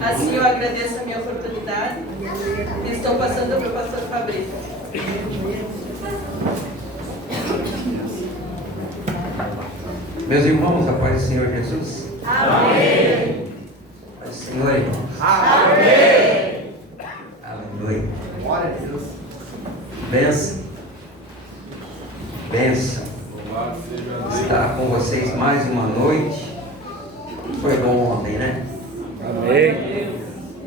Assim eu agradeço a minha oportunidade e estou passando para o pastor Fabrício. Meus irmãos, a paz do Senhor Jesus. Amém. Paz do Senhor, irmãos. Amém. Aleluia. Glória a Deus. Benção. Benção. Estar com vocês mais uma noite. Foi bom ontem, né? Amém.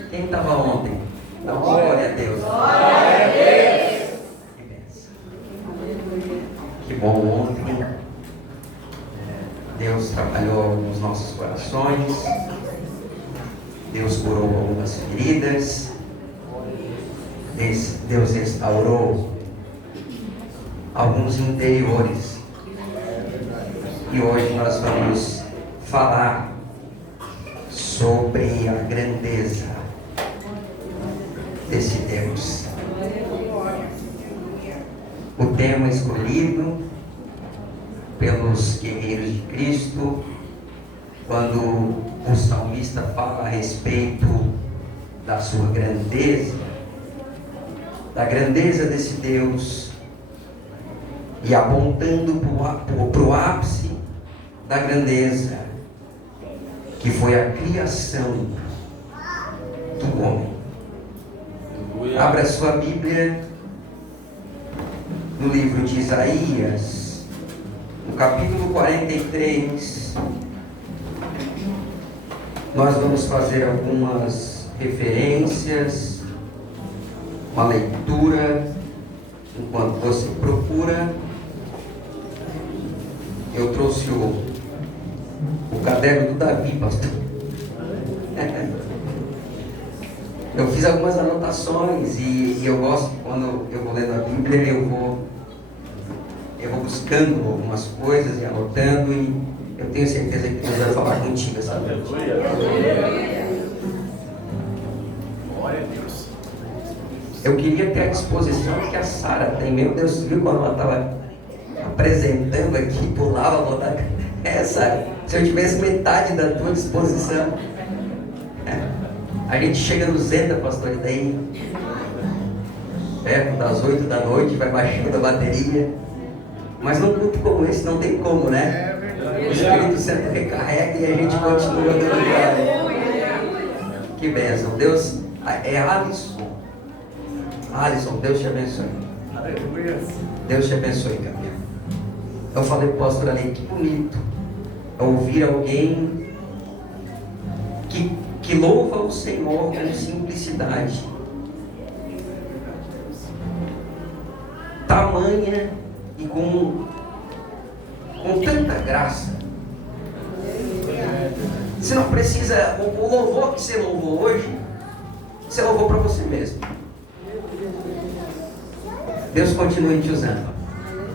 Quem estava ontem? Dá glória a Deus. Glória a Deus. Que benção. Que bom ontem. Deus trabalhou nos nossos corações. Deus curou algumas feridas. Deus restaurou alguns interiores. E hoje nós vamos falar sobre a grandeza desse Deus. O tema escolhido pelos guerreiros de Cristo, quando o salmista fala a respeito da sua grandeza, da grandeza desse Deus, e apontando para o ápice da grandeza, que foi a criação do homem. Abra sua Bíblia no livro de Isaías, no capítulo 43. Nós vamos fazer algumas referências, uma leitura, enquanto você procura. Eu trouxe o caderno do Davi, pastor. Eu fiz algumas anotações e eu gosto, quando eu vou lendo a Bíblia, eu vou buscando algumas coisas e anotando, e eu tenho certeza que Deus vai falar contigo essa noite. Glória a Deus. Eu queria ter a disposição que a Sara tem. Meu Deus, viu quando ela estava apresentando aqui, pulava, botava essa. Se eu tivesse metade da tua disposição, a gente chega no Zenda, pastor, e daí perto das 8 da noite vai baixando a bateria. Mas num culto como esse não tem como, né? O Espírito Santo recarrega e a gente continua dando glória. Que bênção. Deus, é Alisson. Alisson, Deus te abençoe. Aleluia. Deus te abençoe, Camila. Eu falei para o pastor ali, que bonito ouvir alguém que louva o Senhor com simplicidade. Tamanha e com tanta graça. Você não precisa, o louvor que você louvou hoje, você louvou para você mesmo. Deus continue te usando.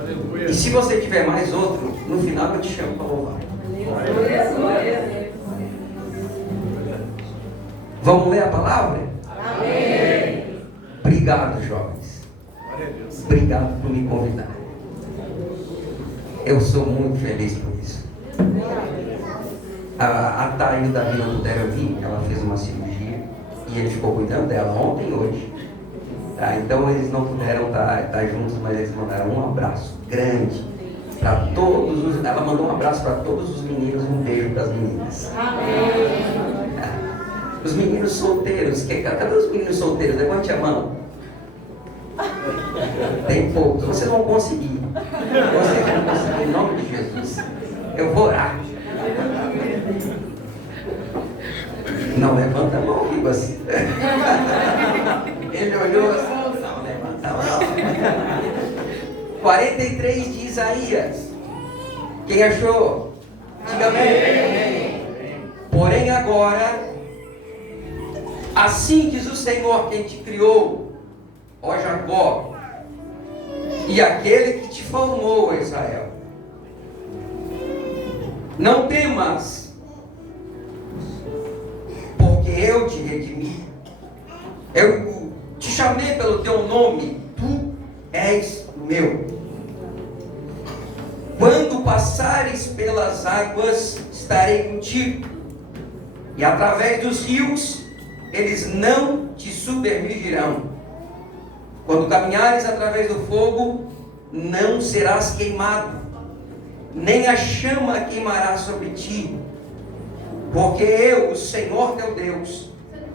Aleluia. E se você tiver mais outro, no final eu te chamo para louvar. Vamos ler a palavra? Amém. Obrigado, jovens. Glória a Deus. Obrigado por me convidar. Eu sou muito feliz por isso. A Thay e o Davi não puderam vir, ela fez uma cirurgia e ele ficou cuidando dela ontem e hoje. Tá, então eles não puderam estar juntos, mas eles mandaram um abraço grande para todos os. Ela mandou um abraço para todos os meninos e um beijo para as meninas. Amém. Os meninos solteiros, cadê os meninos solteiros? Levante a mão. Tem poucos, vocês vão conseguir. Vocês vão conseguir, em nome de Jesus. Eu vou orar. Não levanta a mão, Ribas. Ele olhou assim, não levanta a mão. 43 de Isaías. Quem achou? Diga amém. Porém agora, assim diz o Senhor, quem te criou, ó Jacó, e aquele que te formou, Israel. Não temas, porque eu te redimi. Eu te chamei pelo teu nome, tu és meu. Quando passares pelas águas, estarei contigo. e através dos rios eles não te submergirão. Quando caminhares através do fogo, não serás queimado, nem a chama queimará sobre ti, porque eu, o Senhor teu Deus,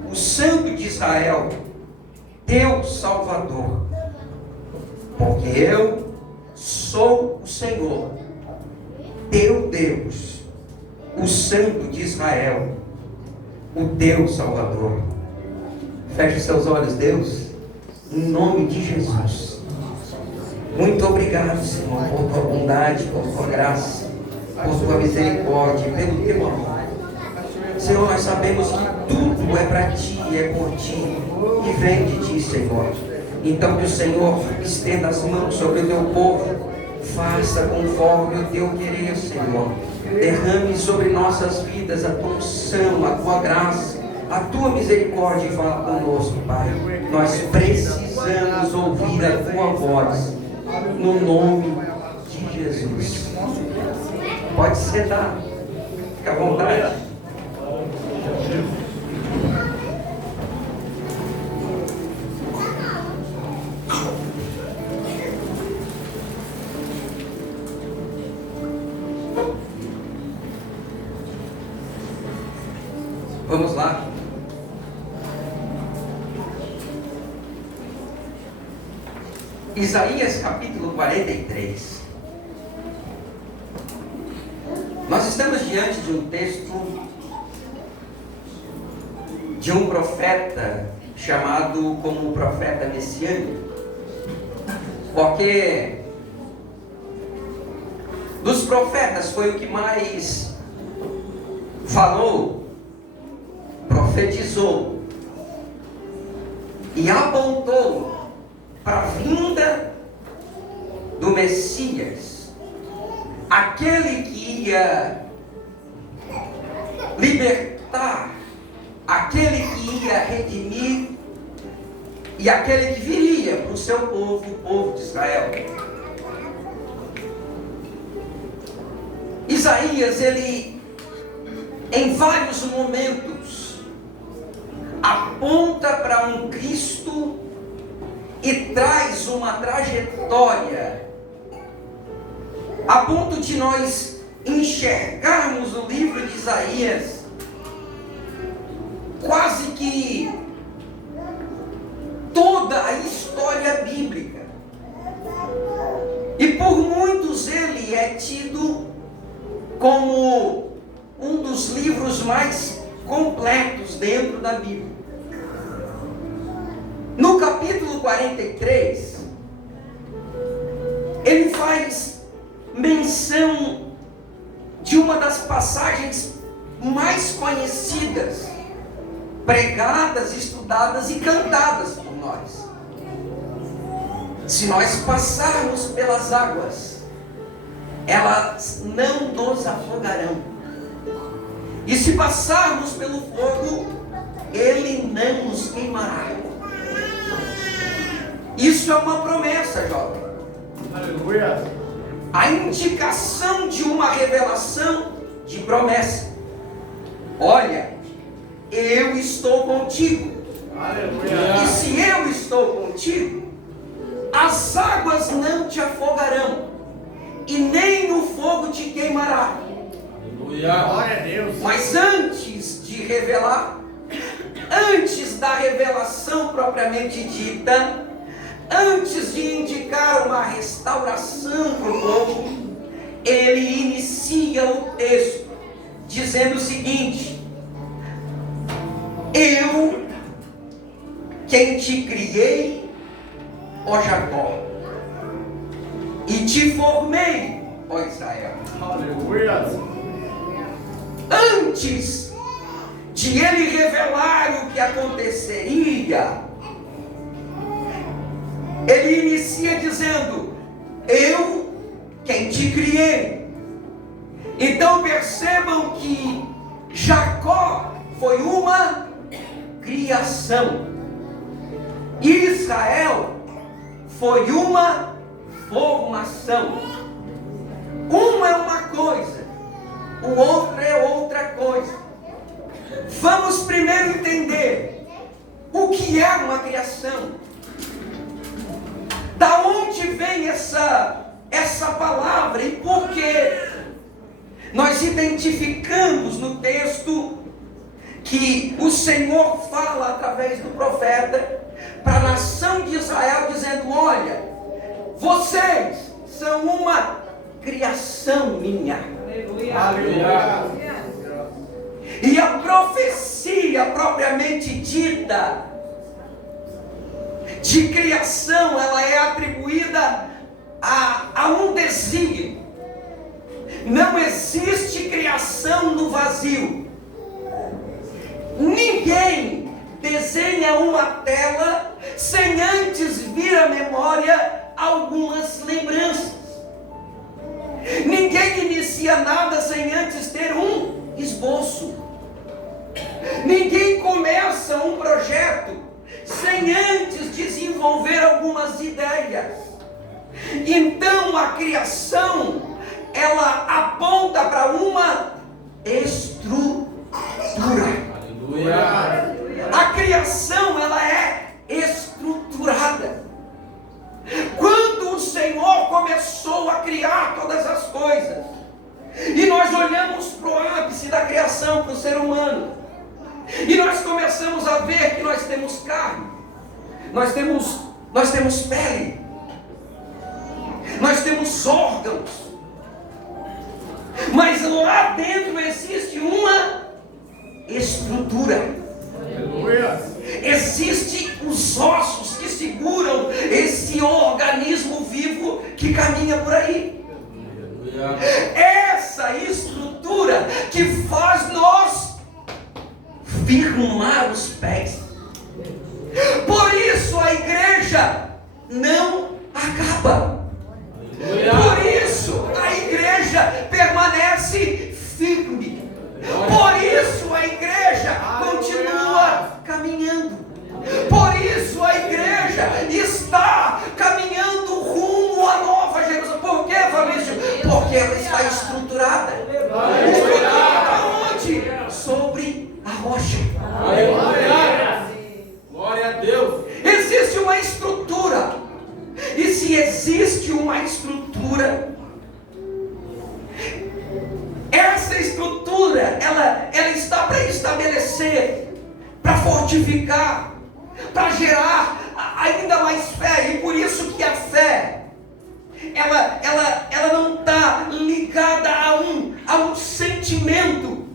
o Santo de Israel, teu Salvador, porque eu sou o Senhor, teu Deus, o Santo de Israel, o teu Salvador. Feche seus olhos, Deus, em nome de Jesus. Muito obrigado, Senhor, por tua bondade, por tua graça, por tua misericórdia, pelo teu amor. Senhor, nós sabemos que tudo é para ti, é por ti e vem de ti, Senhor. Então que o Senhor estenda as mãos sobre o teu povo, faça conforme o teu querer, Senhor. Derrame sobre nossas vidas a tua unção, a tua graça, a tua misericórdia e fala conosco, Pai. Nós precisamos ouvir a tua voz, no nome de Jesus. Pode sentar, fica à vontade. Vamos lá. Isaías capítulo 43. Nós estamos diante de um texto de um profeta chamado como profeta messiânico, porque dos profetas foi o que mais falou, profetizou e apontou para a vinda do Messias, aquele que ia libertar, aquele que ia redimir e aquele que viria para o seu povo, o povo de Israel. Isaías, ele em vários momentos aponta para um Cristo e traz uma trajetória a ponto de nós enxergarmos o livro de Isaías quase que toda a história bíblica. E por muitos ele é tido como um dos livros mais completos dentro da Bíblia. No capítulo 43, ele faz menção de uma das passagens mais conhecidas, pregadas, estudadas e cantadas por nós. Se nós passarmos pelas águas, elas não nos afogarão. E se passarmos pelo fogo, ele não nos queimará. Isso é uma promessa, jovem. Aleluia. A indicação de uma revelação de promessa. Olha, eu estou contigo. Aleluia. E se eu estou contigo, as águas não te afogarão, e nem o fogo te queimará. Aleluia. Glória a Deus. Mas antes de revelar, antes da revelação propriamente dita, antes de indicar uma restauração para o povo, ele inicia o texto dizendo o seguinte: eu, quem te criei, ó Jacó, e te formei, ó Israel. Aleluia. Antes de ele revelar o que aconteceria, ele inicia dizendo: eu, quem te criei. Então percebam que Jacó foi uma criação, Israel foi uma formação. Uma é uma coisa, o outro é outra coisa. Vamos primeiro entender o que é uma criação. Da onde vem essa palavra e por que nós identificamos no texto que o Senhor fala através do profeta para a nação de Israel, dizendo: olha, vocês são uma criação minha. Aleluia. E a profecia propriamente dita de criação, ela é atribuída a um desígnio. Não existe criação no vazio. Ninguém desenha uma tela sem antes vir à memória algumas lembranças. Ninguém inicia nada sem antes ter um esboço. Ninguém começa um projeto sem antes desenvolver algumas ideias. Então a criação, ela aponta para uma estrutura. Aleluia. A criação, ela é estruturada. Quando o Senhor começou a criar todas as coisas, e nós olhamos para o ápice da criação, para o ser humano, e nós começamos a ver que nós temos carne, nós temos pele, nós temos órgãos, mas lá dentro existe uma estrutura. Aleluia. Existem os ossos que seguram esse organismo vivo que caminha por aí. Essa estrutura que faz nós firmar os pés. Por isso a igreja não acaba. Por isso a igreja permanece firme. Por isso a igreja continua caminhando. Por isso a igreja está caminhando rumo à Nova Jerusalém. Por quê, Fabrício? Porque ela está estruturada. Estruturada onde? Sobre a rocha. Aleluia. Glória a Deus. Existe uma estrutura. E se existe uma estrutura, essa estrutura, ela está para estabelecer, para fortificar, para gerar ainda mais fé. E por isso que a fé, ela não está ligada a um sentimento.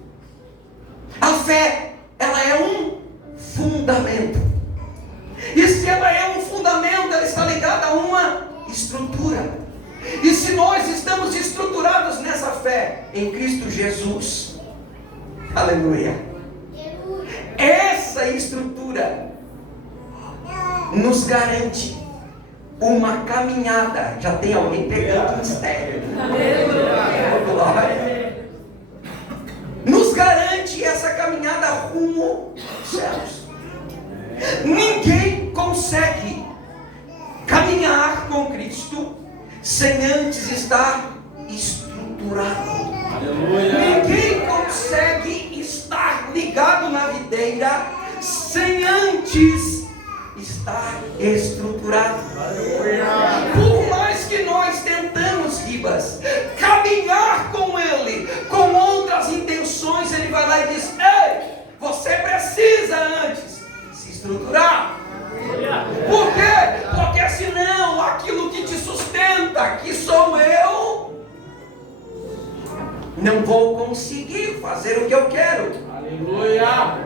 A fé, ela é um fundamento. E se ela é um fundamento, ela está ligada a uma estrutura. E se nós estamos estruturados nessa fé em Cristo Jesus, aleluia, essa estrutura nos garante uma caminhada. Já tem alguém pegando o mistério. Glória. Nos garante essa caminhada rumo aos céus. Ninguém consegue caminhar com Cristo sem antes estar estruturado. Aleluia. Ninguém consegue estar ligado na videira sem antes estar estruturado. Por mais que nós tentamos, Ribas, caminhar com Ele com outras intenções, Ele vai lá e diz: ei, você precisa antes se estruturar. Por quê? Porque senão aquilo que te sustenta, que sou eu, não vou conseguir fazer o que eu quero. Aleluia.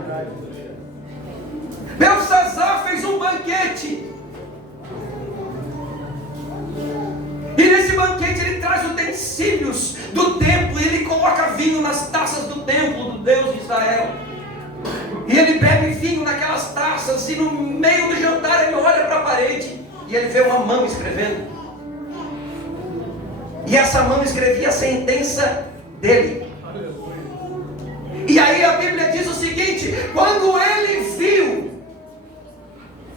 Belsazar fez um banquete. E nesse banquete ele traz utensílios do templo. E ele coloca vinho nas taças do templo do Deus de Israel. E ele bebe vinho naquelas taças. E no meio do jantar ele olha para a parede. E ele vê uma mão escrevendo. E essa mão escrevia a sentença dele. E aí a Bíblia diz o seguinte: quando ele viu,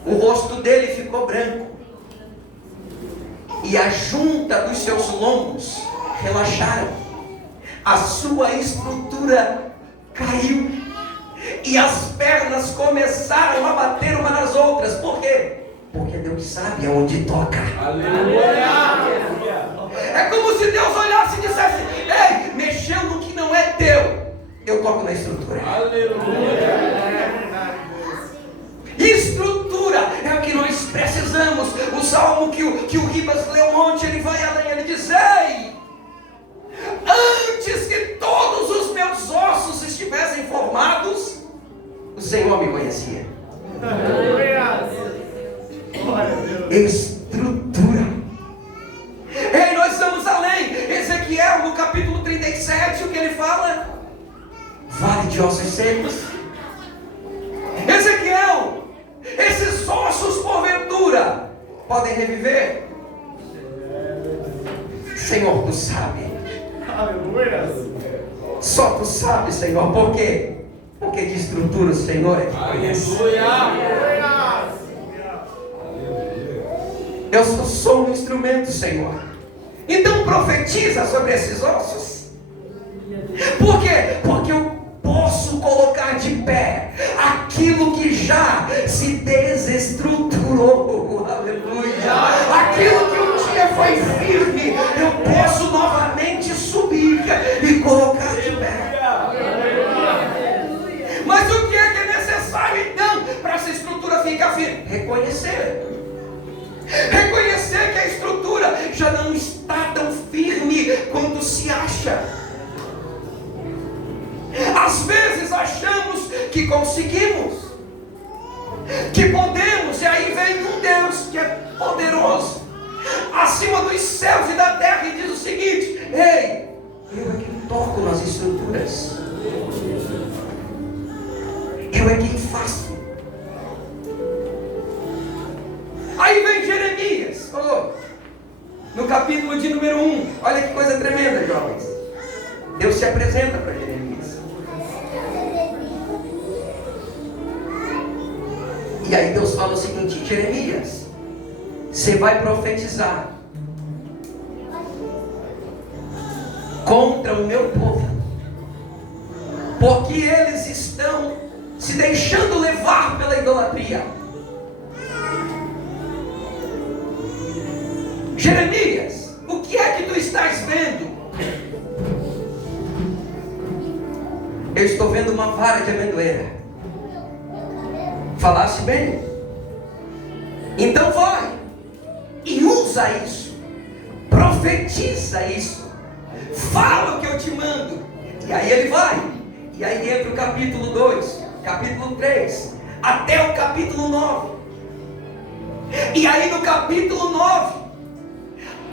o rosto dele ficou branco, e a junta dos seus lombos relaxaram, a sua estrutura caiu. e as pernas começaram a bater uma nas outras. Por quê? Porque Deus sabe aonde toca. Aleluia. É como se Deus olhasse e dissesse: ei, mexeu no que não é teu, eu toco na estrutura. Aleluia. Estrutura é o que nós precisamos. O salmo que o Ribas leu ontem, ele vai além, ele diz: ei, antes que todos os meus ossos estivessem formados, o Senhor me conhecia. Estrutura. Ei, nós estamos além. Ezequiel, no capítulo 37, o que ele fala? Vale de ossos secos. Ezequiel, esses ossos porventura podem reviver? Senhor, tu sabe. Só tu sabe, Senhor. Por quê? Porque de estrutura o Senhor é que conhece. Eu sou um instrumento, Senhor. Então profetiza sobre esses ossos. Por quê? Porque eu posso colocar de pé aquilo que já se desestruturou. Aleluia. Aquilo que um dia foi firme, eu posso novamente subir e colocar de pé. Mas o que é necessário então para essa estrutura ficar firme? Reconhecer que a estrutura já não está tão firme quanto se acha. Às vezes achamos que conseguimos, que podemos, e aí vem um Deus que é poderoso, acima dos céus e da terra, e diz o seguinte: ei, eu é quem toco nas estruturas, eu é quem faço. Aí vem Jeremias, no capítulo de número 1, olha que coisa tremenda, jovens. Deus se apresenta para Jeremias. E aí Deus fala o seguinte: Jeremias, você vai profetizar contra o meu povo, porque eles estão se deixando levar pela idolatria. Jeremias, o que é que tu estás vendo? Eu estou vendo uma vara de amendoeira. Falasse bem? Então vai e usa isso, profetiza isso, fala o que eu te mando. E aí ele vai, e aí entra o capítulo 2, capítulo 3, até o capítulo 9. E aí no capítulo 9,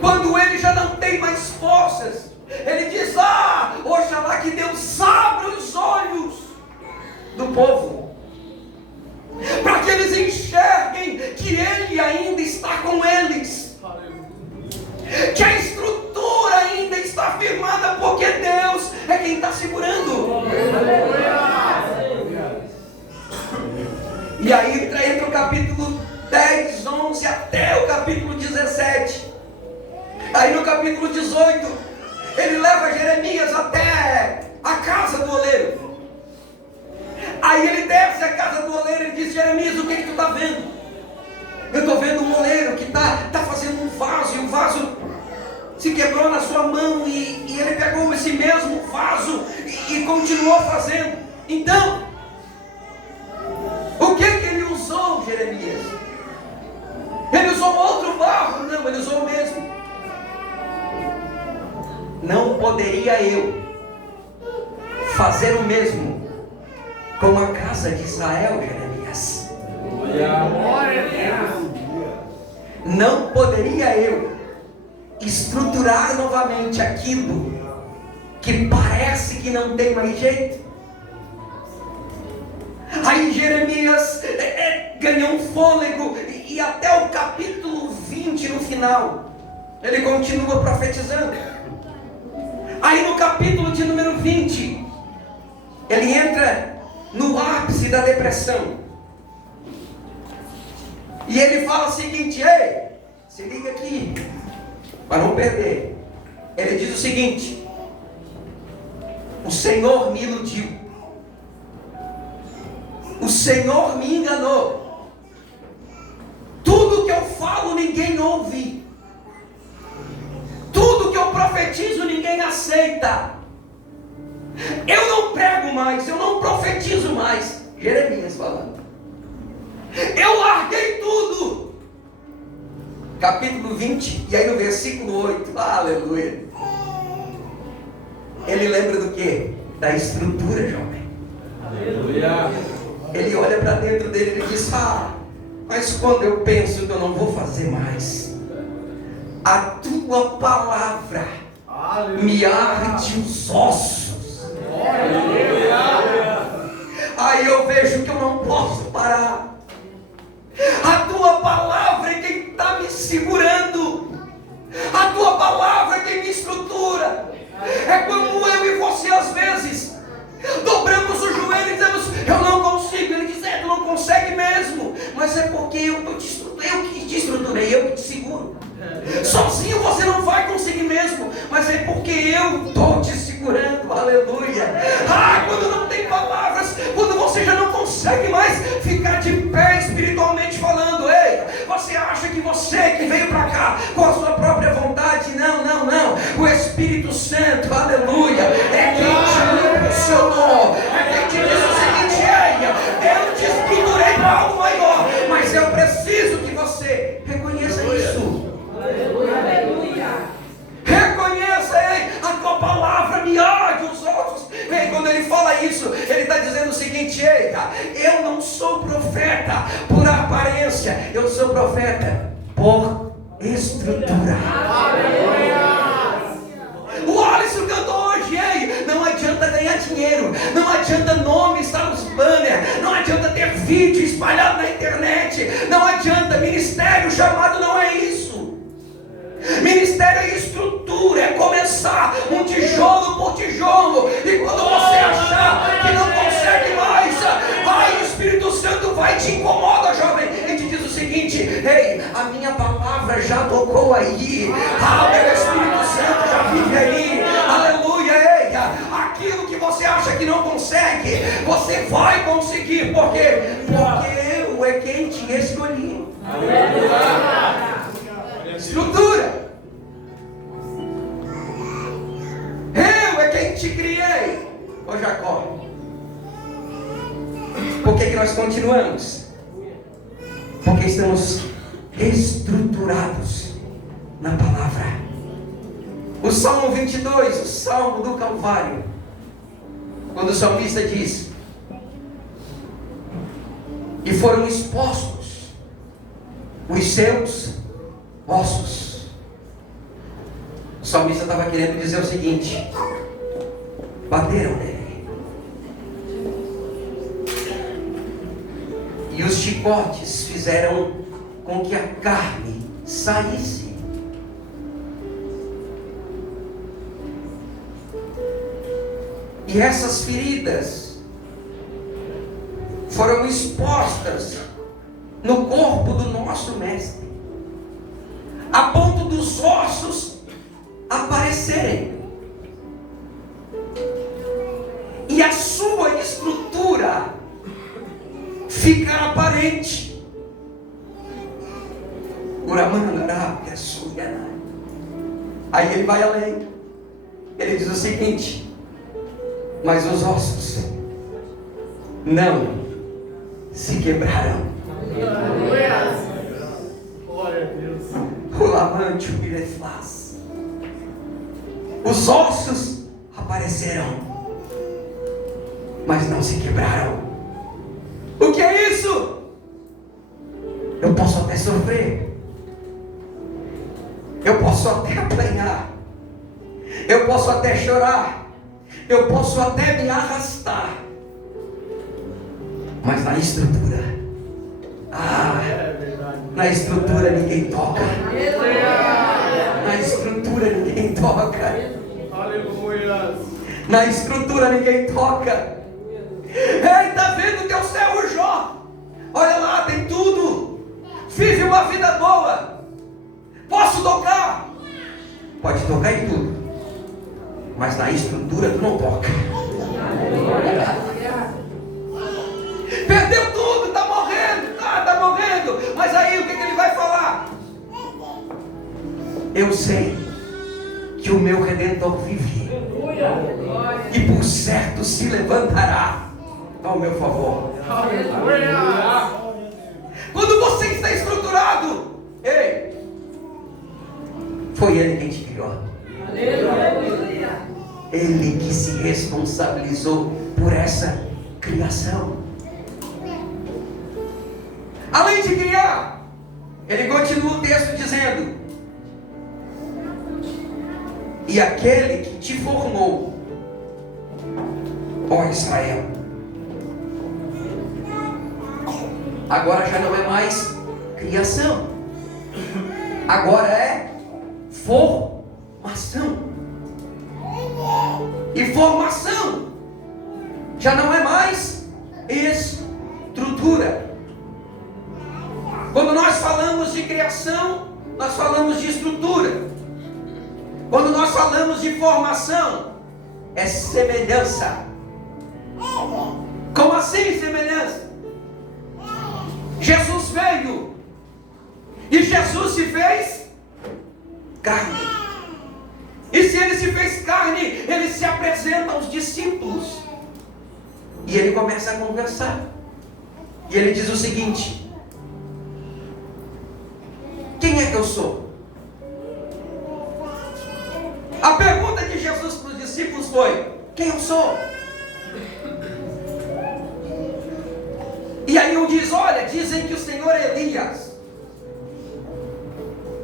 quando ele já não tem mais forças, ele diz: oxalá que Deus abra os olhos do povo, para que eles enxerguem que Ele ainda está com eles, que a estrutura ainda está firmada, porque Deus é quem está segurando. E aí entra o capítulo 10, 11 até o capítulo 17. Aí no capítulo 18, ele leva Jeremias até a casa do oleiro. Aí ele desce a casa do oleiro e diz: Jeremias, o que tu está vendo? Eu estou vendo um oleiro que está fazendo um vaso, e o vaso se quebrou na sua mão, e ele pegou esse mesmo vaso e continuou fazendo. Então, o que ele usou, Jeremias? Ele usou outro barro? Não, ele usou o mesmo. Não poderia eu fazer o mesmo com a casa de Israel, Jeremias? Não poderia eu estruturar novamente aquilo que parece que não tem mais jeito? Aí Jeremias ganhou um fôlego, e até o capítulo 20 no final ele continua profetizando. Aí no capítulo de número 20 ele entra no ápice da depressão, e ele fala o seguinte: ei, se liga aqui, para não perder. Ele diz o seguinte: o Senhor me iludiu, O Senhor me enganou. Tudo que eu falo ninguém ouve. Tudo que eu profetizo ninguém aceita. Eu não prego mais, eu não profetizo mais. Jeremias falando. Eu larguei tudo. Capítulo 20, e aí no versículo 8, aleluia. Ele lembra do quê? Da estrutura, jovem. Aleluia. Ele olha para dentro dele e diz: mas quando eu penso que eu não vou fazer mais, a tua palavra me arde os ossos. Aí eu vejo que eu não posso parar. A tua palavra é quem está me segurando. A tua palavra é quem me estrutura. É como eu e você às vezes dobramos o joelho e dizemos: eu não consigo. Ele diz: tu não consegue mesmo. Mas é porque eu que te estruturei, eu que te seguro. Sozinho você não vai conseguir mesmo, mas é porque eu estou te segurando, aleluia. Quando não tem palavras, quando você já não consegue mais ficar de pé espiritualmente falando, ei, você acha que você que veio para cá com a sua própria vontade? Não. O Espírito Santo, aleluia, é quem te impulsionou, é quem te diz o seguinte: ei, eu te estruturei para algo maior, mas eu preciso que você reconheça isso. Aleluia. Reconheça, a tua palavra me arde os ossos. Quando ele fala isso, ele está dizendo o seguinte: eu não sou profeta por aparência, eu sou profeta por estrutura. O Alisson cantou hoje: não adianta ganhar dinheiro, não adianta nome estar nos banners, não adianta ter vídeo espalhado na internet, não adianta ministério, chamado não é isso. Ministério é estrutura, é começar um tijolo por tijolo, e quando você achar que não consegue mais, o Espírito Santo vai te incomoda, jovem, e te diz o seguinte: a minha palavra já tocou aí, meu Espírito Santo já vive aí, aleluia. Aquilo que você acha que não consegue, você vai conseguir, porque eu é quem te escolhi. Estrutura. Eu é quem te criei, ô Jacó. Por que nós continuamos? Porque estamos estruturados na palavra. O Salmo 22, o Salmo do Calvário, quando o salmista diz: e foram expostos os seus ossos. O salmista estava querendo dizer o seguinte: bateram nele, e os chicotes fizeram com que a carne saísse. E essas feridas foram expostas no corpo do nosso mestre, a ponto dos ossos aparecerem, e a sua estrutura ficar aparente. Aí ele vai além, ele diz o seguinte: mas os ossos não se quebraram. Glória a Deus. Os ossos apareceram, mas não se quebraram. O que é isso? Eu posso até sofrer, eu posso até apanhar, eu posso até chorar, eu posso até me arrastar, mas na estrutura, na estrutura ninguém toca. Na estrutura ninguém toca. Aleluia. Na estrutura ninguém toca. Ei, tá vendo teu servo Jó? Olha lá, tem tudo. Vive uma vida boa. Posso tocar? Pode tocar em tudo, mas na estrutura tu não toca. Perdeu eu sei que o meu Redentor vive, e por certo se levantará ao meu favor. Quando você está estruturado, ei, foi Ele quem te criou. Ele que se responsabilizou por essa criação. Além de criar, ele continua o texto dizendo: e aquele que te formou, ó Israel. Agora já não é mais criação, agora é formação. E formação já não é mais estrutura. Quando nós falamos de criação, nós falamos de estrutura. Quando nós falamos de formação, é semelhança. Como assim semelhança? Jesus veio e Jesus se fez carne. E se ele se fez carne, ele se apresenta aos discípulos. E ele começa a conversar. E ele diz o seguinte: quem é que eu sou? A pergunta de Jesus para os discípulos foi: quem eu sou? E aí um diz: olha, dizem que o Senhor é Elias.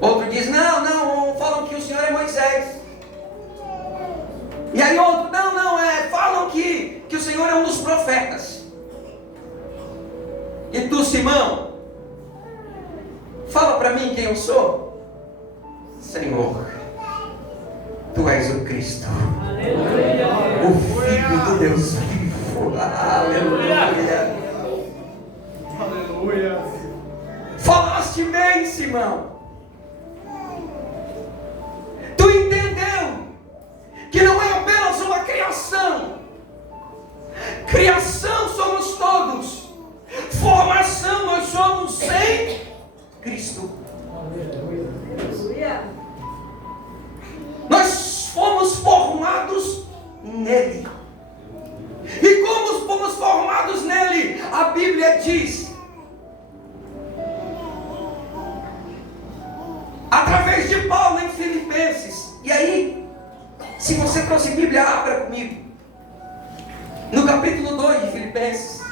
Outro diz: não, falam que o Senhor é Moisés. E aí outro: falam que o Senhor é um dos profetas. E tu, Simão, fala para mim quem eu sou. Senhor, tu és o Cristo, o Filho do Deus vivo. Aleluia. Aleluia. Falaste bem, Simão. Tu entendeu que não é apenas uma criação. Criação somos todos. Formação nós somos em Cristo. Nós fomos formados nele. E como fomos formados nele, a Bíblia diz, através de Paulo em Filipenses. E aí, se você trouxe Bíblia, abra comigo no capítulo 2 de Filipenses,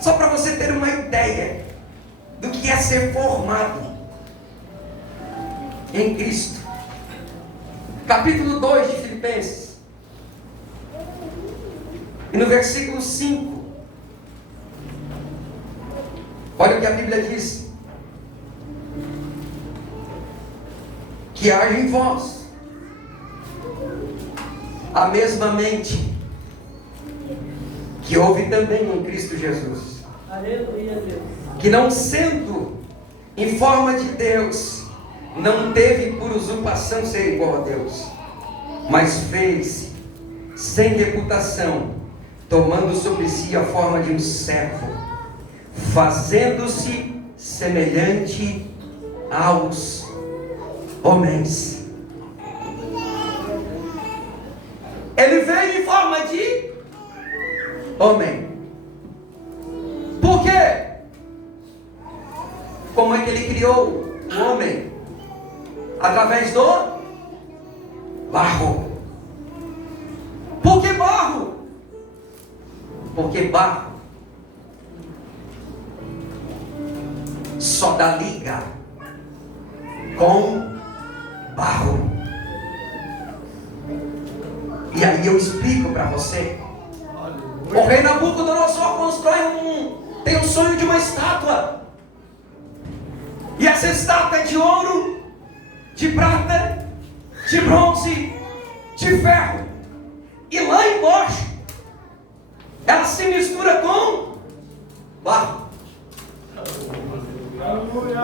só para você ter uma ideia do que é ser formado em Cristo. Capítulo 2 de Filipenses, e no versículo 5, olha o que a Bíblia diz: que haja em vós a mesma mente que houve também em Cristo Jesus. Aleluia, Deus. Que não sendo em forma de Deus, não teve por usurpação ser igual a Deus, mas fez sem reputação, tomando sobre si a forma de um servo, fazendo-se semelhante aos homens. Ele veio em forma de homem. Por quê? Como é que ele criou o homem? Através do barro. Por que barro? Porque barro só dá liga com barro. E aí eu explico para você. O rei Nabucodonosor tem um sonho de uma estátua. E essa estátua é de ouro, de prata, de bronze, de ferro. E lá embaixo, ela se mistura com barro.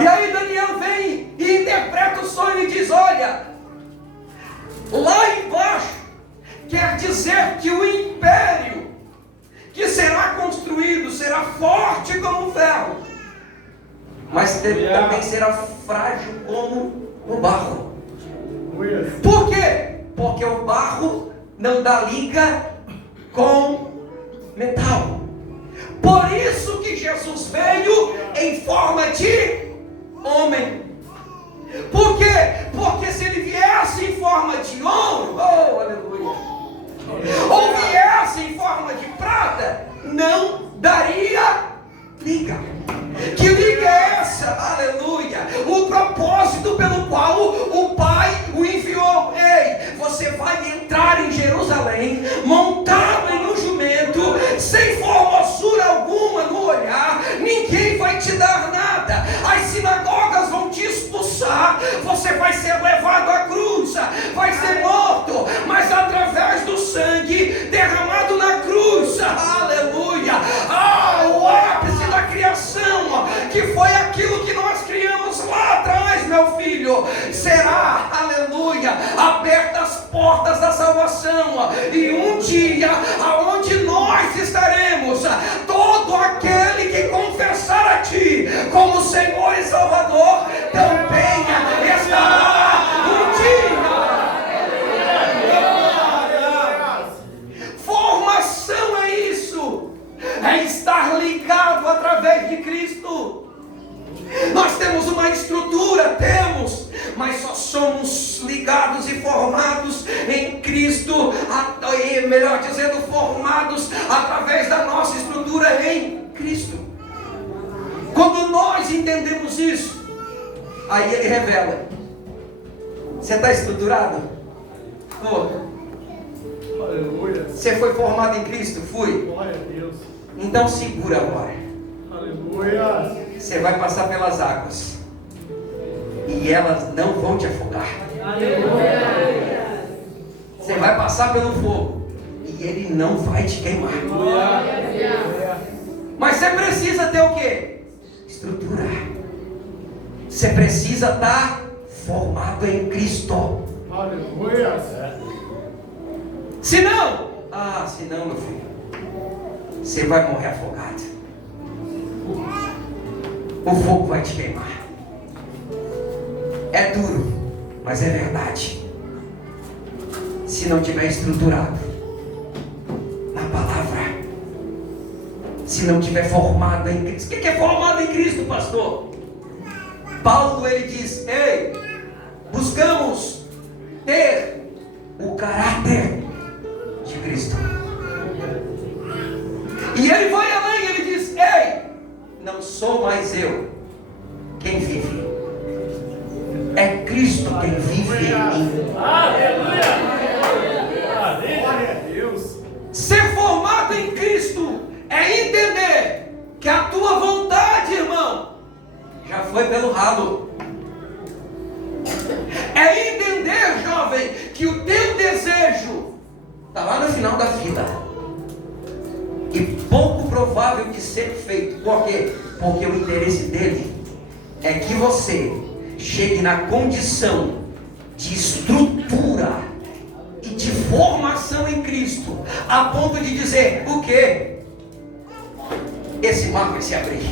E aí Daniel vem e interpreta o sonho e diz: olha, lá embaixo quer dizer que o império que será construído será forte como ferro, mas também será frágil como o barro. Por quê? Porque o barro não dá liga com metal. Por isso que Jesus veio em forma de homem. Por quê? Porque se ele viesse em forma de ouro, oh, aleluia, ou viesse em forma de prata, não daria liga. Que liga é essa? Aleluia. O propósito pelo qual o Pai o enviou. Ei, você vai entrar em Jerusalém montado em um jumento, sem formosura alguma no olhar. Ninguém vai te dar nada. As sinagogas vão te expulsar. Você vai ser levado à cruz, vai ser morto, mas através do sangue derramado na cruz, aleluia, o ápice da criação, que foi aquilo que nós criamos lá atrás, meu filho, será, aleluia, abertas as portas da salvação, e um dia, aonde nós estaremos, todo aquele que confessar a Ti como Senhor e Salvador, também estará lá um dia. Formação é isso, é estar ligado através de Cristo. Nós temos uma estrutura, mas só somos ligados e formados em Cristo, melhor dizendo, formados através da nossa estrutura em Cristo. Quando nós entendemos isso, aí ele revela: você está estruturado? Aleluia. Você foi formado em Cristo? Fui. Glória a Deus. Então segura agora. Aleluia. Você vai passar pelas águas e elas não vão te afogar. Aleluia. Você vai passar pelo fogo e ele não vai te queimar. Mas você precisa ter o quê? Estrutura. Você precisa estar formado em Cristo. Aleluia. Se não, meu filho, você vai morrer afogado. O fogo vai te queimar. É duro, mas é verdade. Se não tiver estruturado na palavra, se não tiver formado em Cristo. O que é formado em Cristo, pastor? Paulo, ele diz: ei, buscamos ter o caráter de Cristo. E ele vai além, ele diz: ei, não sou mais eu quem vive, é Cristo quem vive em mim. Glória a Deus. Ser formado em Cristo é entender que a tua vontade, irmão, já foi pelo ralo. É entender, jovem, que o teu desejo está lá no final da vida e pouco provável de ser feito. Por quê? Porque o interesse dele é que você chegue na condição de estrutura e de formação em Cristo, a ponto de dizer o quê? Esse mar vai se abrir.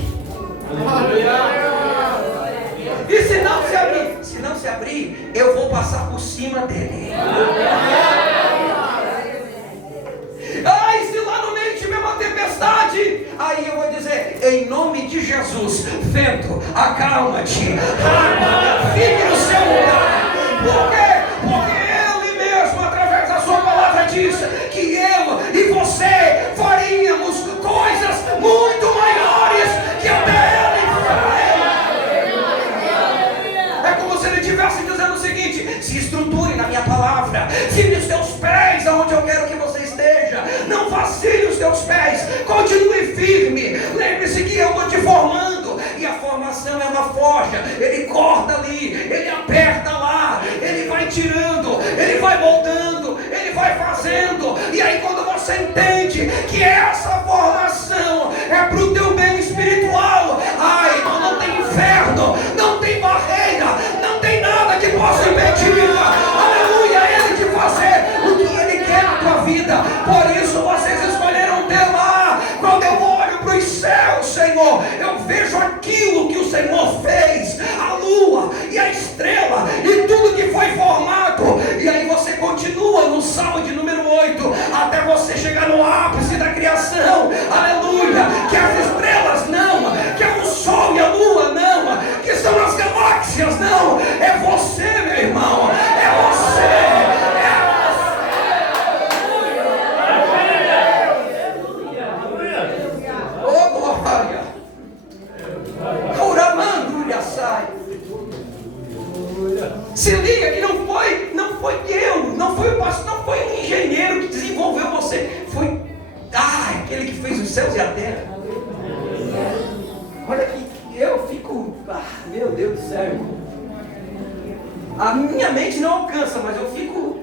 E se não se abrir, eu vou passar por cima dele. E se lá no meio tiver uma tempestade, aí eu vou dizer: em nome de Jesus, vento, acalma-te, fique no seu lugar. Por quê? Porque ele mesmo, através da sua palavra, diz que eu e você faríamos coisas muito maiores que até ele faz. É como se ele estivesse dizendo o seguinte: se estruture na minha palavra, firme os teus pés aonde eu quero que você esteja, não vacile os teus pés, continue firme. Lembre-se que eu estou te formando, e a formação é uma forja. Ele corta ali, ele aperta lá, ele vai tirando, ele vai moldando, ele vai fazendo. E aí quando você entende que essa formação é para o teu bem espiritual, então não tem inferno, não tem barreira, não tem nada que possa impedir, aleluia, ele de fazer o que ele quer na tua vida. Por isso vocês escolheram ter lá. Quando eu olho para os céus, Senhor, eu vejo aquilo que o Senhor fez, a lua e a estrela e tudo que foi formado ápice da criação, aleluia, que as estrelas não, que é o sol e a lua não, que são as galáxias não, é você, meu irmão, é você. Se liga que não foi eu, não foi o pastor, não foi o engenheiro que desenvolveu você, foi aquele que fez os céus e a terra. Olha que eu fico, meu Deus do céu, a minha mente não alcança, mas eu fico,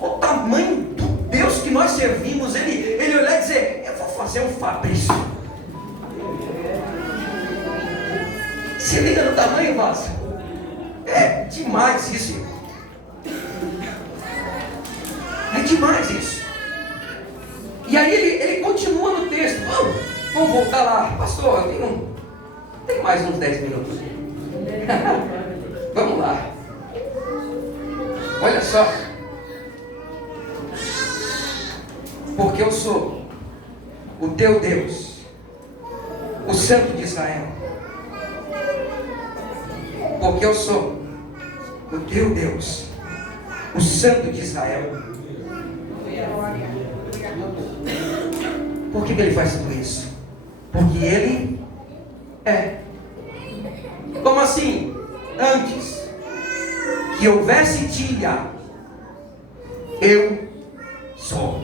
o tamanho do Deus que nós servimos, ele olhar e dizer, eu vou fazer um Fabrício. Se liga no tamanho, Vasco. É demais isso. É demais isso. E aí ele continua no texto. Vamos voltar lá. Pastor, tem mais uns 10 minutos. Vamos lá. Olha só. Porque eu sou o teu Deus, o Santo de Israel. Porque eu sou o teu Deus, o Santo de Israel. Por que ele faz tudo isso? Porque ele é. Como assim? Antes que houvesse dia, eu sou.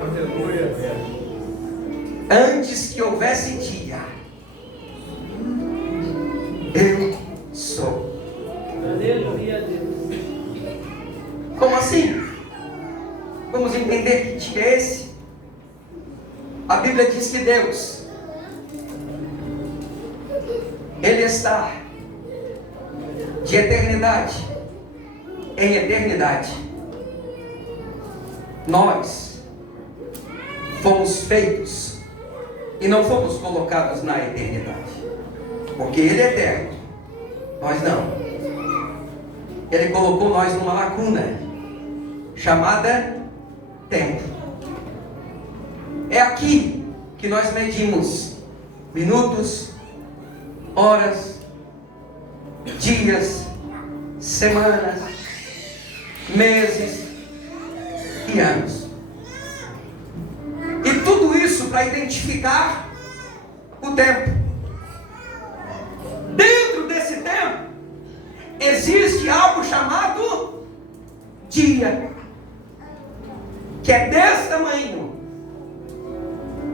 Aleluia. Antes que houvesse dia, eu sou. Aleluia, Deus. Como assim? Vamos entender que dia é esse? A Bíblia diz que Deus, Ele está de eternidade em eternidade. Nós fomos feitos e não fomos colocados na eternidade. Porque Ele é eterno, nós não. Ele colocou nós numa lacuna chamada tempo. É aqui que nós medimos minutos, horas, dias, semanas, meses e anos. E tudo isso para identificar o tempo. Dentro desse tempo, existe algo chamado dia, que é desse tamanho,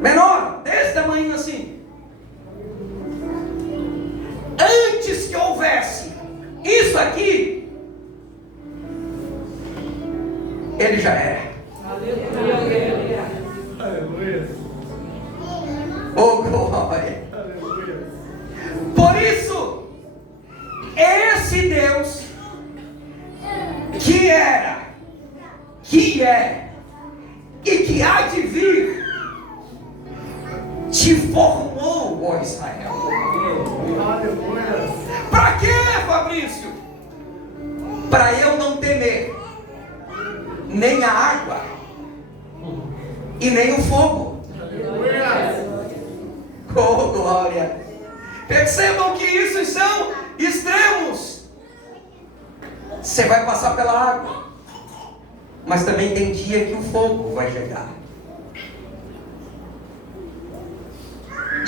menor, desse tamanho assim. Antes que houvesse isso aqui, ele já era. Aleluia. Aleluia. Oh, glória. Aleluia. Por isso, esse Deus que era, que é e que há de vir, te formou, ó Israel. Aleluia. Para quê, Fabrício? Para eu não temer nem a água e nem o fogo. Aleluia. Oh, glória. Percebam que isso são extremos. Você vai passar pela água, mas também tem dia que o fogo vai chegar.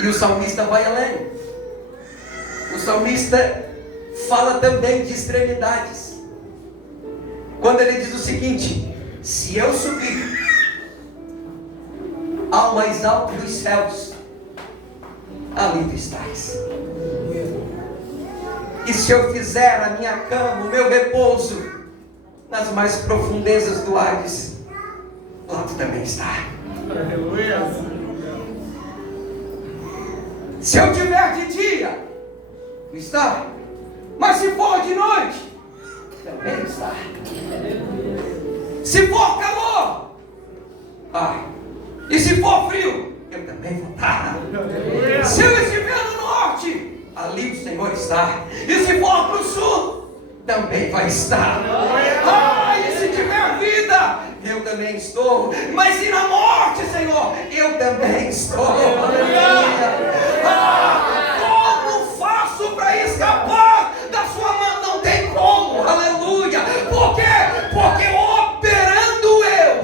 E o salmista vai além. O salmista fala também de extremidades. Quando ele diz o seguinte: se eu subir ao mais alto dos céus, ali tu estás. E se eu fizer a minha cama, o meu repouso nas mais profundezas do Hades, lá tu também está. Aleluia. Se eu tiver de dia, tu está. Mas se for de noite, também está. Se for calor, e se for frio, eu também vou estar. Aleluia. Se eu estiver no norte, ali o Senhor está. E se for para o sul, também vai estar. E se tiver vida, eu também também estou. Mas e na morte, Senhor? Eu também estou. Aleluia. Como faço para escapar da sua mão? Não tem como. Aleluia. Por quê? Porque operando eu,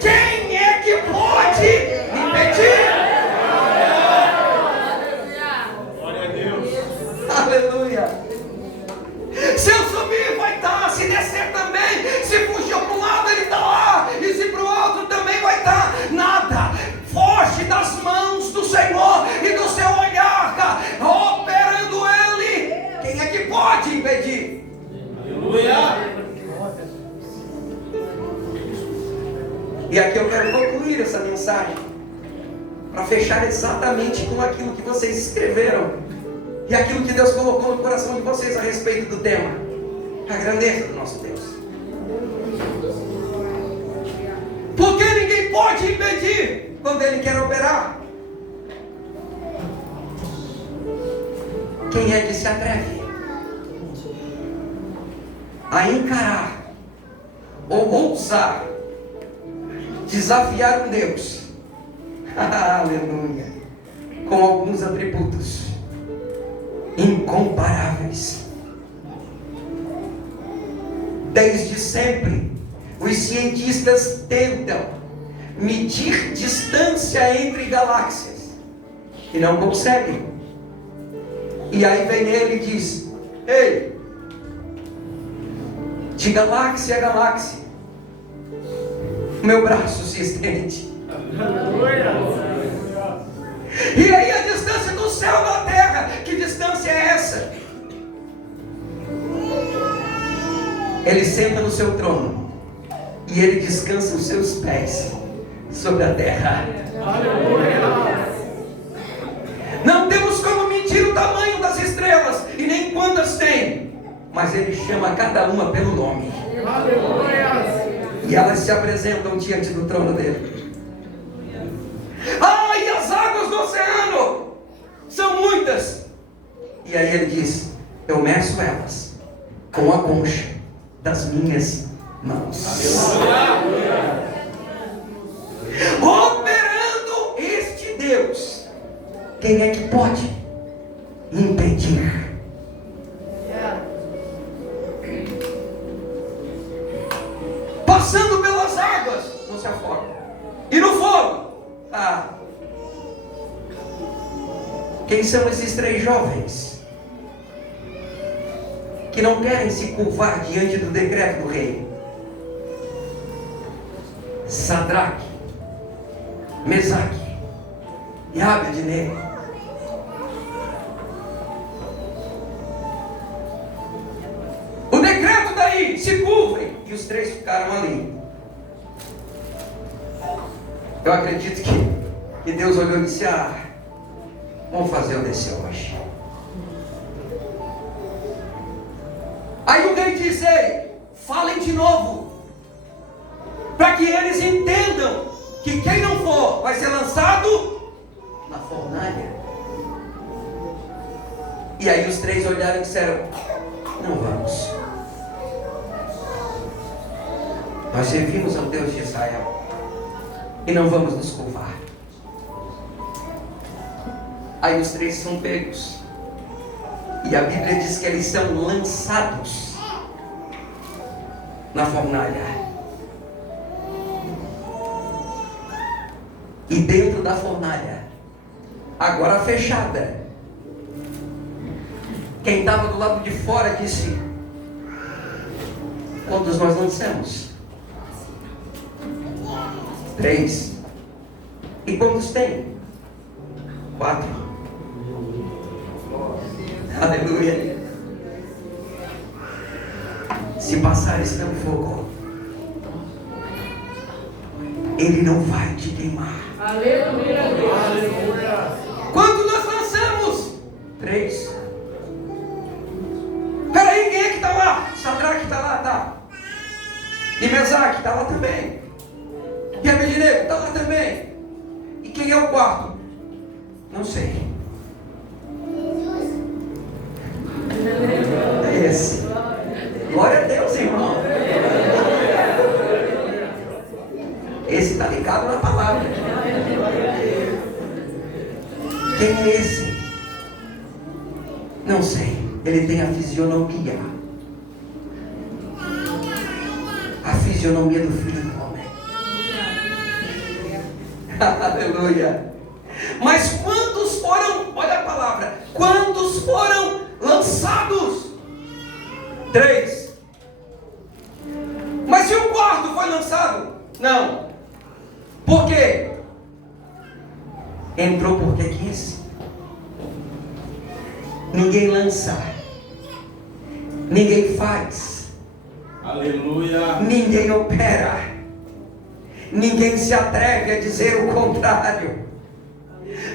quem é que pode impedir? Glória a Deus. Aleluia. Se eu subir, vai estar. Se descer também. Se fugir para um lado, ele está lá. E se para o outro também vai estar. Nada foge das mãos do Senhor e do seu olhar. Operando Ele, quem é que pode impedir? Aleluia. E aqui eu quero concluir essa mensagem, para fechar exatamente com aquilo que vocês escreveram e aquilo que Deus colocou no coração de vocês a respeito do tema: a grandeza do nosso Deus. Porque ninguém pode impedir quando Ele quer operar. Quem é que se atreve a encarar ou ousar desafiar um Deus, aleluia, com alguns atributos incomparáveis? Desde sempre, os cientistas tentam medir distância entre galáxias e não conseguem. E aí vem ele e diz: ei, de galáxia a galáxia, meu braço se estende. Aleluia. E aí a distância do céu da terra, que distância é essa? Ele senta no seu trono e ele descansa os seus pés sobre a terra. Aleluia. Não temos como medir o tamanho das estrelas e nem quantas tem, mas ele chama cada uma pelo nome. Aleluia. E elas se apresentam diante do trono dele. E as águas do oceano são muitas. E aí ele diz: eu meço elas com a concha das minhas mãos. Operando este Deus, quem é que pode impedir? Passando pelas águas, não se afoga. E no fogo, quem são esses três jovens que não querem se curvar diante do decreto do rei? Sadraque, Mesaque e Abednego. O decreto daí: se curvem. E os três ficaram ali. Eu acredito que Deus olhou e disse: vamos fazer o desse hoje. Aí o rei disse: ei, falem de novo, para que eles entendam que quem não for vai ser lançado na fornalha. E aí os três olharam e disseram: não vamos. Nós servimos ao Deus de Israel e não vamos nos curvar. Aí os três são pegos e a Bíblia diz que eles são lançados na fornalha. E dentro da fornalha, agora fechada, quem estava do lado de fora disse: quantos nós lançamos? 3. E quantos tem? 4. Aleluia. Se passares pelo fogo, ele não vai te queimar. Aleluia. Quanto nós lançamos? 3. Peraí, quem é que está lá? Sadraque está lá, tá? E Mesaque está lá também. E Abednego está lá também. E quem é o quarto? Não sei. É esse. Glória a Deus, irmão. Quem é esse? Não sei. Ele tem a fisionomia. A fisionomia do Filho do Homem. Aleluia. Mas quantos foram, olha a palavra, quantos foram lançados? 3. Mas e o quarto foi lançado? Não. Por quê? Entrou porque quis. Ninguém lança. Ninguém faz. Aleluia. Ninguém opera. Ninguém se atreve a dizer o contrário.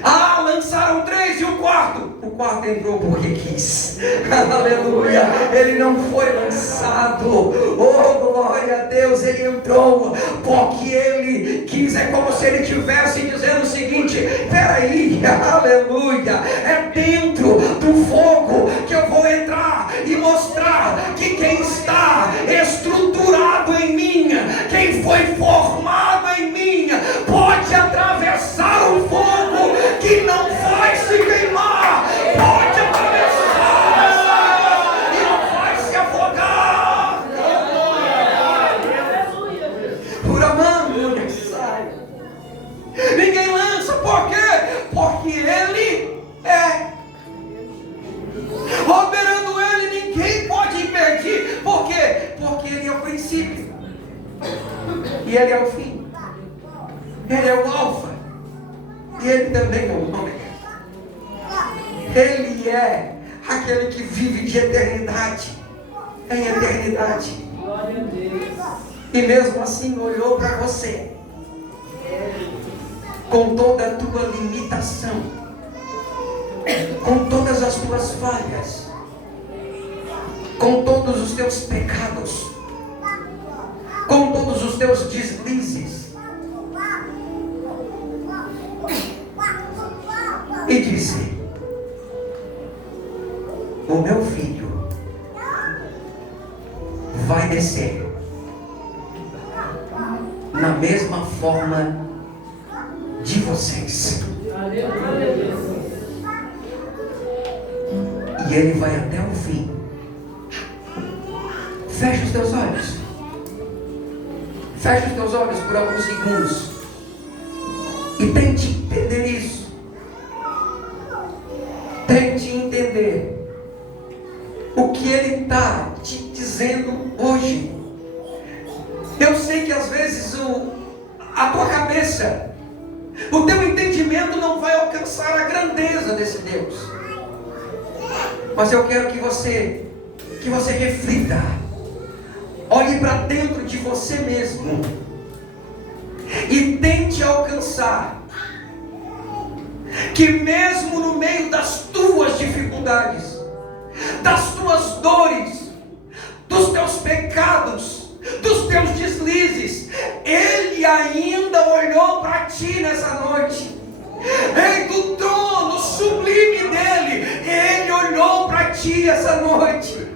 Ah, lançaram 3 e o quarto. O quarto entrou porque quis. Aleluia. Ele não foi lançado. Oh, glória a Deus. Ele entrou porque ele quis. É como se ele estivesse dizendo o seguinte: peraí, aleluia. É dentro do fogo que eu vou entrar e mostrar que quem está estruturado em mim, quem foi formado em mim, pode atravessar o fogo que não vai se queimar, pode atravessar e não vai se afogar. Por amando, ninguém lança, por quê? Porque ele é. Operando ele, ninguém pode impedir. Por quê? Porque ele é o princípio e ele é o fim. Ele é o alfa e ele também é o ômega. Ele é aquele que vive de eternidade em eternidade. E mesmo assim olhou para você com toda a tua limitação, com todas as tuas falhas, com todos os teus pecados, com todos os teus deslizes, e disse: o meu filho vai descer na mesma forma de vocês. E ele vai até o fim. Fecha os teus olhos. Fecha os teus olhos por alguns segundos e tente entender isso. Tente entender o que ele está te dizendo hoje. Eu sei que às vezes a tua cabeça, o teu entendimento não vai alcançar a grandeza desse Deus. Mas eu quero que você reflita. Olhe para dentro de você mesmo e tente alcançar que mesmo no meio das tuas dificuldades, das tuas dores, dos teus pecados, dos teus deslizes, Ele ainda olhou para ti nessa noite. Ei, do trono sublime dele, Ele olhou para ti essa noite.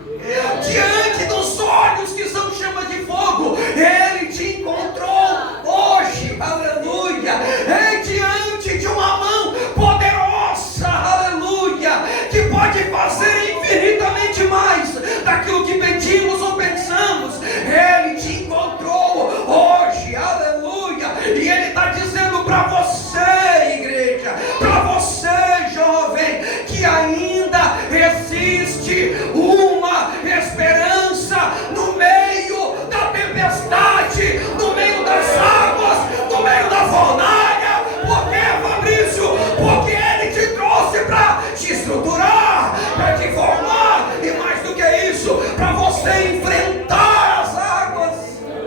Diante dos olhos que são chamas de fogo, Ele te encontrou hoje, aleluia. Ei, diante de uma mão poderosa, aleluia, que pode fazer infinitamente mais daquilo que pedimos ou pensamos. Ele te encontrou hoje, aleluia. E Ele está dizendo para você, igreja, para você, jovem, que ainda existe uma esperança no meio da tempestade, no meio das águas, no meio da fornalha. Por quê, Fabrício? Porque Ele te trouxe para te estruturar, para te formar, e mais do que isso, para você enfrentar as águas,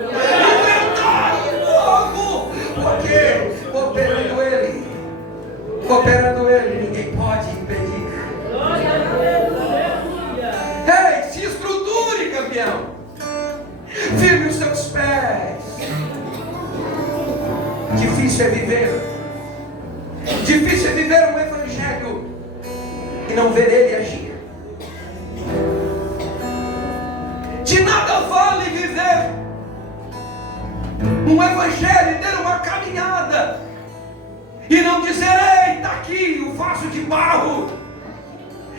enfrentar o fogo. Porque cooperando Ele, ninguém pode impedir. Ei, se estruture, campeão. Firme os seus pés. Difícil é viver. Difícil é viver um evangelho e não ver Ele agir. De nada vale viver um evangelho e ter uma caminhada e não dizer: ei, está aqui o vaso vaso de barro.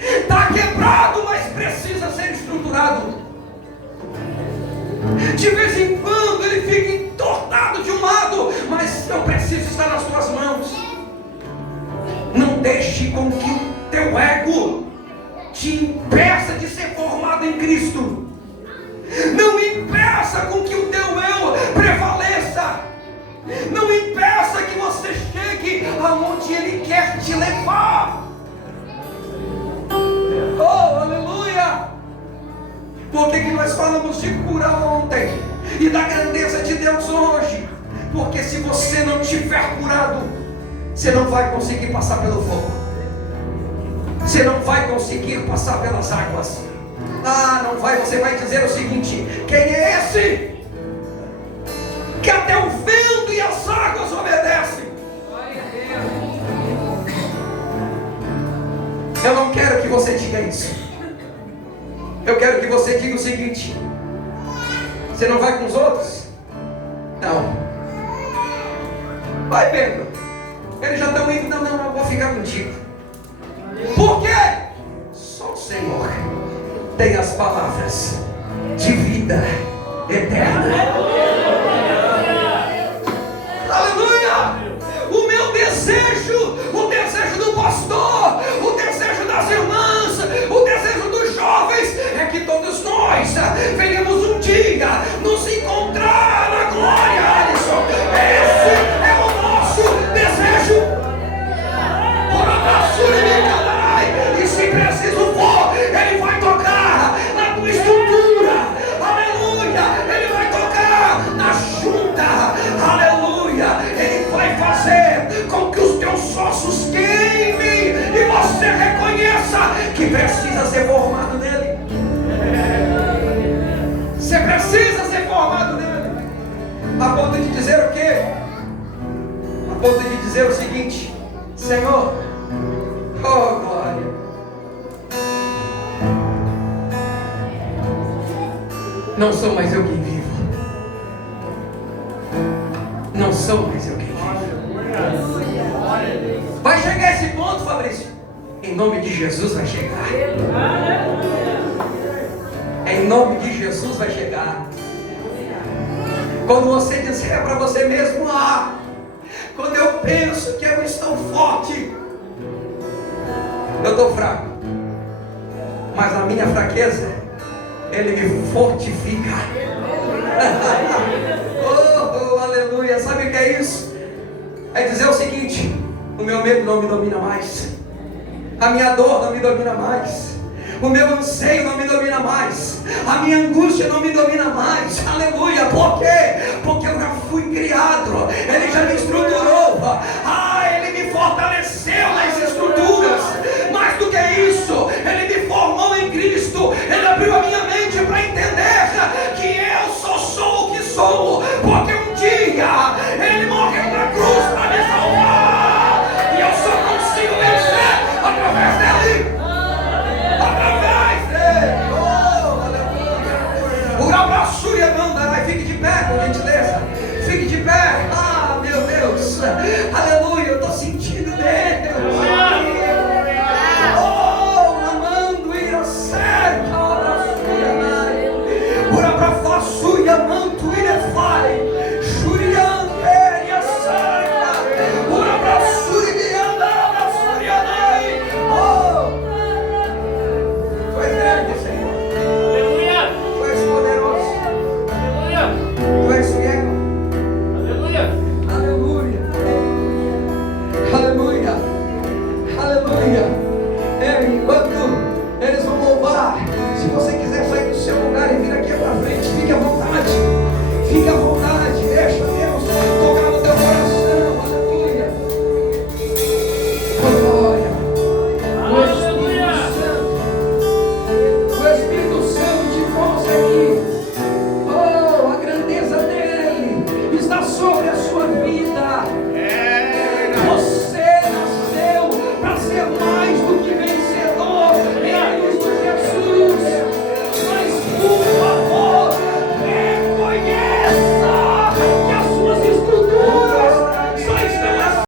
Está quebrado, mas precisa ser estruturado. De vez em quando ele fica entortado de um lado, mas eu preciso estar nas tuas mãos. Não deixe com que o teu ego te impeça de ser formado em Cristo. Não impeça com que o teu eu prevaleça. Não impeça que você chegue aonde Ele quer te levar. Oh, aleluia! Por que nós falamos de cura ontem e da grandeza de Deus hoje? Porque se você não tiver curado, você não vai conseguir passar pelo fogo. Você não vai conseguir passar pelas águas. Não vai. Você vai dizer o seguinte: quem é esse que até o vento e as águas obedecem? Eu não quero que você diga isso. Eu quero que você diga o seguinte: você não vai com os outros? Não. Vai, Pedro. Eles já estão indo. Não, eu vou ficar contigo. Por quê? Só o Senhor tem as palavras de vida eterna. Aleluia! O meu desejo, o desejo do pastor, o desejo das irmãs, o desejo dos jovens é que todos nós venhamos um dia nos encontrar na glória, Alisson. Esse é o nosso desejo. E se preciso for, Ele vai tocar na tua estrutura. Aleluia! Ele vai tocar na junta. Aleluia! Ele vai fazer com que os teus ossos queimem e você reconheça que precisa ser formado nele. Você precisa ser formado nele. A ponto de dizer o quê? A ponto de dizer o seguinte: Senhor, oh glória, não sou mais eu quem vivo. Não sou mais eu quem vivo. Vai chegar esse ponto, Fabrício? Em nome de Jesus vai chegar. Em nome de Jesus vai chegar. Quando você disser para você mesmo: quando eu penso que eu estou forte, eu estou fraco, mas na minha fraqueza Ele me fortifica. Oh, aleluia. Sabe o que é isso? É dizer o seguinte: o meu medo não me domina mais, a minha dor não me domina mais, o meu anseio não me domina mais, a minha angústia não me domina mais. Aleluia. Por quê? Porque eu já fui criado, Ele já me estruturou.